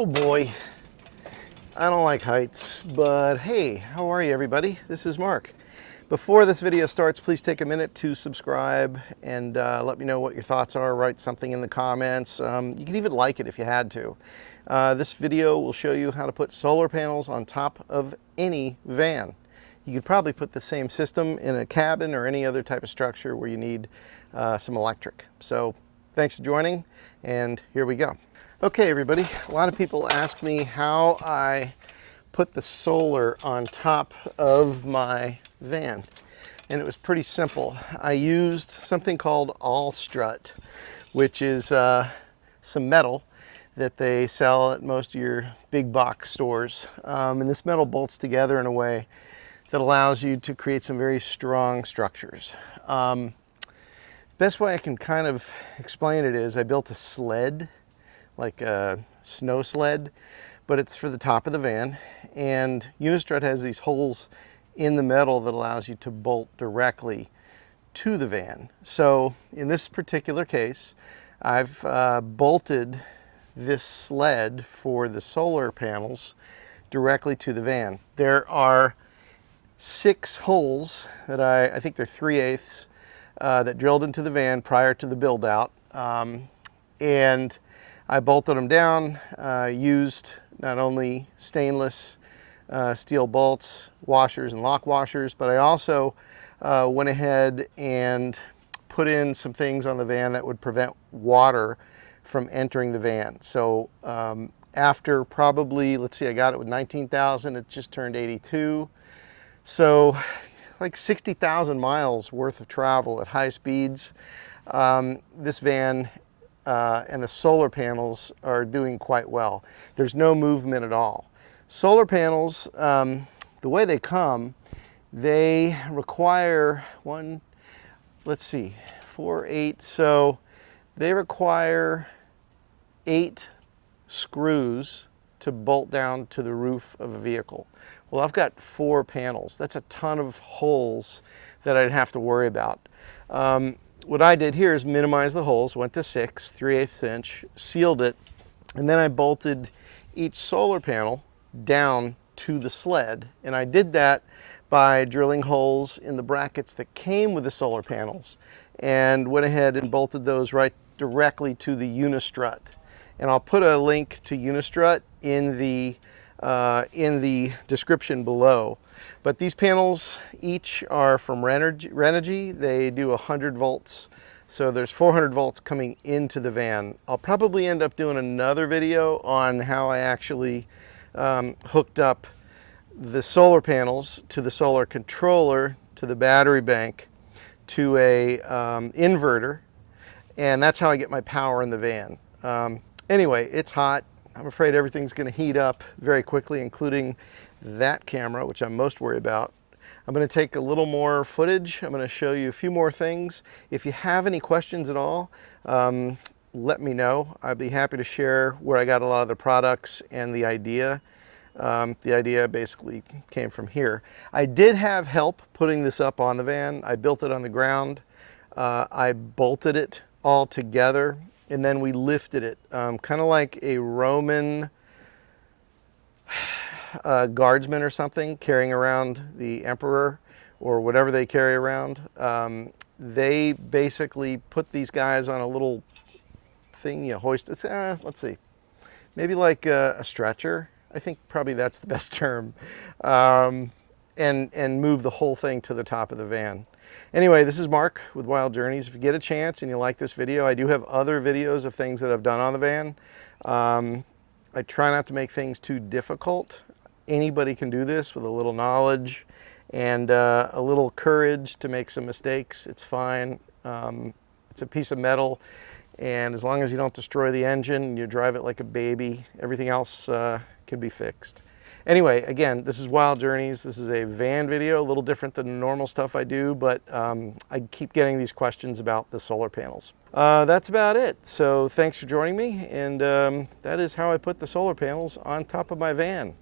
Oh boy, I don't like heights, but hey, how are you everybody? This is Mark. Before this video starts, please take a minute to subscribe and let me know what your thoughts are. Write something in the comments. You can even like it if you had to. This video will show you how to put solar panels on top of any van. You could probably put the same system in a cabin or any other type of structure where you need some electric. So thanks for joining, and here we go. Okay everybody, a lot of people ask me how I put the solar on top of my van, and it was pretty simple. I used something called all strut, which is some metal that they sell at most of your big box stores, and this metal bolts together in a way that allows you to create some very strong structures. Best way I can kind of explain it is I built a sled, like a snow sled, but it's for the top of the van, and Unistrut has these holes in the metal that allows you to bolt directly to the van. So in this particular case, I've bolted this sled for the solar panels directly to the van. There are 6 holes that I think they're 3/8 that drilled into the van prior to the build out, and I bolted them down, used not only stainless steel bolts, washers and lock washers, but I also went ahead and put in some things on the van that would prevent water from entering the van. So after probably, let's see, I got it with 19,000, it just turned 82. So like 60,000 miles worth of travel at high speeds. This van and the solar panels are doing quite well. There's no movement at all. Solar panels, the way they come, they require 4, 8, so they require 8 screws to bolt down to the roof of a vehicle. Well, I've got 4 panels. That's a ton of holes that I'd have to worry about. What I did here is minimize the holes, went to 6, 3/8 inch, sealed it, and then I bolted each solar panel down to the sled. And I did that by drilling holes in the brackets that came with the solar panels, and went ahead and bolted those right directly to the Unistrut. And I'll put a link to Unistrut in the description below. But these panels each are from Renogy. They do 100 volts. So there's 400 volts coming into the van. I'll probably end up doing another video on how I actually hooked up the solar panels to the solar controller, to the battery bank, to a inverter. And that's how I get my power in the van. Anyway, it's hot. I'm afraid everything's going to heat up very quickly, including that camera, which I'm most worried about. I'm going to take a little more footage. I'm going to show you a few more things. If you have any questions at all, let me know. I'd be happy to share where I got a lot of the products and the idea. The idea basically came from here. I did have help putting this up on the van. I built it on the ground. I bolted it all together, and then we lifted it, kind of like a Roman guardsman or something carrying around the emperor or whatever they carry around. They basically put these guys on a little thing you hoist. It's, let's see, maybe like a stretcher. I think probably that's the best term, and move the whole thing to the top of the van. Anyway, this is Mark with Wild Journeys. If you get a chance and you like this video, I do have other videos of things that I've done on the van. I try not to make things too difficult. Anybody can do this with a little knowledge and a little courage to make some mistakes. It's fine. It's a piece of metal, and as long as you don't destroy the engine and you drive it like a baby, everything else can be fixed. Anyway, again, this is Wild Journeys. This is a van video, a little different than the normal stuff I do, but I keep getting these questions about the solar panels. That's about it. So thanks for joining me, and that is how I put the solar panels on top of my van.